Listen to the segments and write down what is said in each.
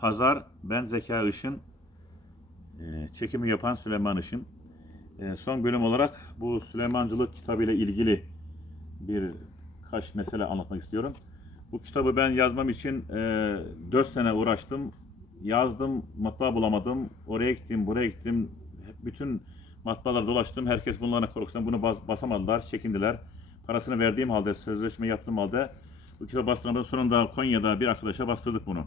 Pazar, ben Zeka Işın, e, çekimi yapan Süleyman Işın. E, son bölüm olarak bu Süleymancılık kitabı ile ilgili birkaç mesele anlatmak istiyorum. Bu kitabı ben yazmam için e, 4 sene uğraştım. Yazdım, matbaa bulamadım. Oraya gittim, buraya gittim. Bütün matbaalar dolaştım. Herkes bunlarla korkusundan bunu bas- basamadılar, çekindiler. Parasını verdiğim halde, sözleşme yaptığım halde bu kitabı bastırmadan sonunda Konya'da bir arkadaşa bastırdık bunu.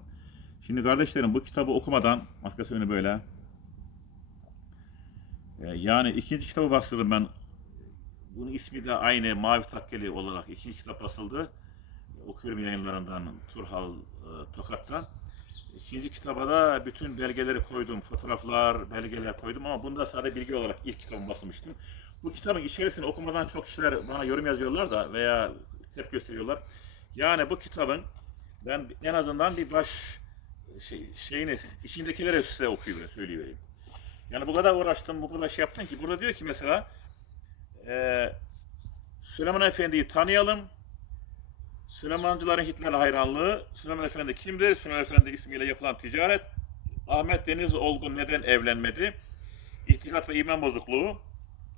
Şimdi kardeşlerim bu kitabı okumadan, arkası önü böyle. E, yani ikinci kitabı bastırdım ben. Bunun ismi de aynı Mavi Takkeli olarak ikinci kitap basıldı. Okuyorum yayınlarından Turhal e, Tokat'tan. İkinci kitaba da bütün belgeleri koydum. Fotoğraflar, belgeler koydum ama bunda sadece bilgi olarak ilk kitabımı basmıştım. Bu kitabın içerisini okumadan çok kişiler bana yorum yazıyorlar da veya tepki gösteriyorlar. Yani bu kitabın ben en azından bir baş şey, şeyini, içindekileri size okuyup söyleyivereyim. Yani bu kadar uğraştım, bu kadar şey yaptım ki burada diyor ki mesela eee Süleyman Efendi'yi tanıyalım. Süleymancıların Hitler hayranlığı. Süleyman Efendi kimdir? Süleyman Efendi ismiyle yapılan ticaret. Ahmet Deniz Olgun neden evlenmedi? İhtikat ve iman bozukluğu.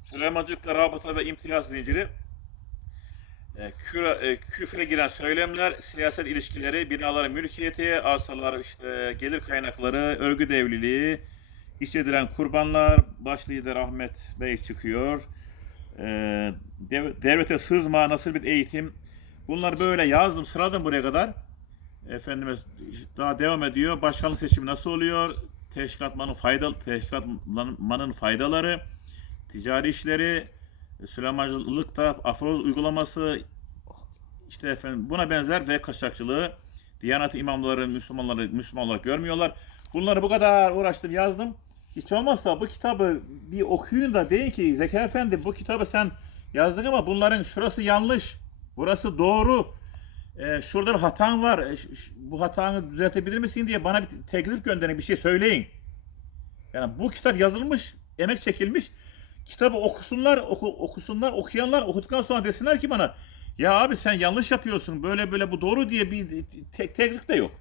Süleymancılıkla rabıta ve imtiyaz zinciri. E, küre, e, küfre giren söylemler, siyaset ilişkileri, binaların mülkiyeti, arsalar, işte gelir kaynakları, örgüt evliliği, iş edilen kurbanlar, baş lider Ahmet Bey çıkıyor. E, dev- devlete sızma, nasıl bir eğitim. Bunları böyle yazdım, sıradım buraya kadar. Efendime daha devam ediyor. Başkanlık seçimi nasıl oluyor? Teşkilatmanın faydalı teşkilatmanın faydaları, ticari işleri, Süleymancılıkta afroz uygulaması, işte efendim buna benzer ve kaçakçılığı, Diyanet imamları Müslümanları Müslüman olarak görmüyorlar. Bunları bu kadar uğraştım yazdım. Hiç olmazsa bu kitabı bir okuyun da deyin ki Zeki Efendi bu kitabı sen yazdın ama bunların şurası yanlış, burası doğru. Ee, şurada bir hatan var. e, bu hatanı düzeltebilir misin diye bana bir tekzip gönderin, bir şey söyleyin. Yani bu kitap yazılmış, emek çekilmiş. Kitabı okusunlar, oku, okusunlar, okuyanlar okuduktan sonra desinler ki bana ya abi sen yanlış yapıyorsun, böyle böyle bu doğru diye bir tek tekzip de yok.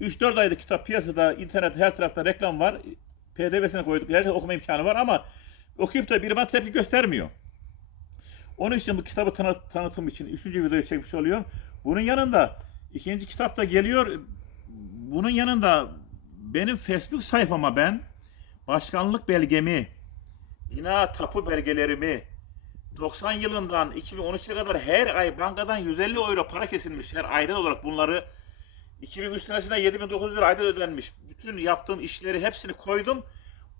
3-4 ayda kitap piyasada, internet her tarafta reklam var. PDV'sine koyduk, herkes okuma imkanı var ama okuyup da biri bana tepki göstermiyor. Onun için bu kitabı tanı- tanıtım için üçüncü videoyu çekmiş oluyorum. Bunun yanında ikinci kitap da geliyor. Bunun yanında benim Facebook sayfama ben başkanlık belgemi, bina tapu belgelerimi 90 yılından 2013'e kadar her ay bankadan 150 euro para kesilmiş her aydan olarak bunları 2003 senesinde 7900 lira ayda ödenmiş. Bütün yaptığım işleri hepsini koydum.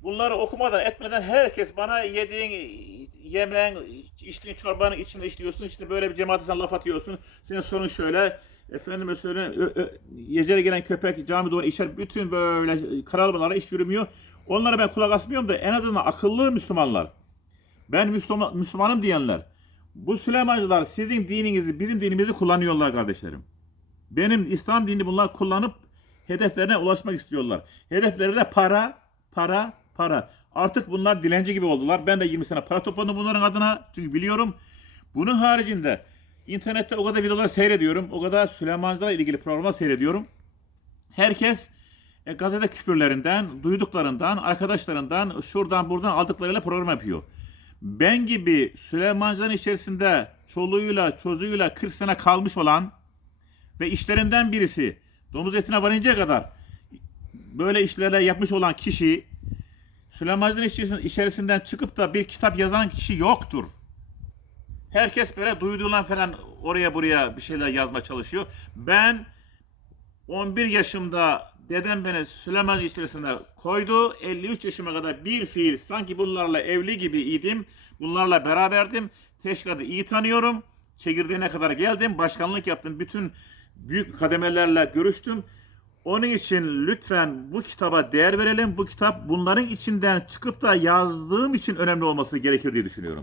Bunları okumadan etmeden herkes bana yediğin yemeğin, içtiğin çorbanın içinde işliyorsun. işte böyle bir cemaate sen laf atıyorsun. Senin sorun şöyle. Efendime söyle ö- ö- gecele gelen köpek cami duvarı işer. Bütün böyle karalmalara iş yürümüyor. Onlara ben kulak asmıyorum da en azından akıllı Müslümanlar. Ben Müslüman, Müslümanım diyenler. Bu Süleymancılar sizin dininizi, bizim dinimizi kullanıyorlar kardeşlerim. Benim İslam dinini bunlar kullanıp hedeflerine ulaşmak istiyorlar. Hedefleri de para, para, para. Artık bunlar dilenci gibi oldular. Ben de 20 sene para topladım bunların adına. Çünkü biliyorum. Bunun haricinde internette o kadar videolar seyrediyorum. O kadar Süleymancılarla ilgili programlar seyrediyorum. Herkes e, gazete küpürlerinden, duyduklarından, arkadaşlarından, şuradan buradan aldıklarıyla program yapıyor. Ben gibi Süleymancıların içerisinde çoluğuyla, çocuğuyla 40 sene kalmış olan ve işlerinden birisi domuz etine varıncaya kadar böyle işlerle yapmış olan kişi Süleymancıların içerisinden, çıkıp da bir kitap yazan kişi yoktur. Herkes böyle duyduğundan falan oraya buraya bir şeyler yazmaya çalışıyor. Ben 11 yaşımda dedem beni Süleymancı içerisine koydu. 53 yaşıma kadar bir fiil sanki bunlarla evli gibi idim. Bunlarla beraberdim. Teşkilatı iyi tanıyorum. Çekirdeğine kadar geldim. Başkanlık yaptım. Bütün büyük kademelerle görüştüm. Onun için lütfen bu kitaba değer verelim. Bu kitap bunların içinden çıkıp da yazdığım için önemli olması gerekir diye düşünüyorum.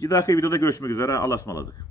Bir dahaki videoda görüşmek üzere. Allah'a ısmarladık.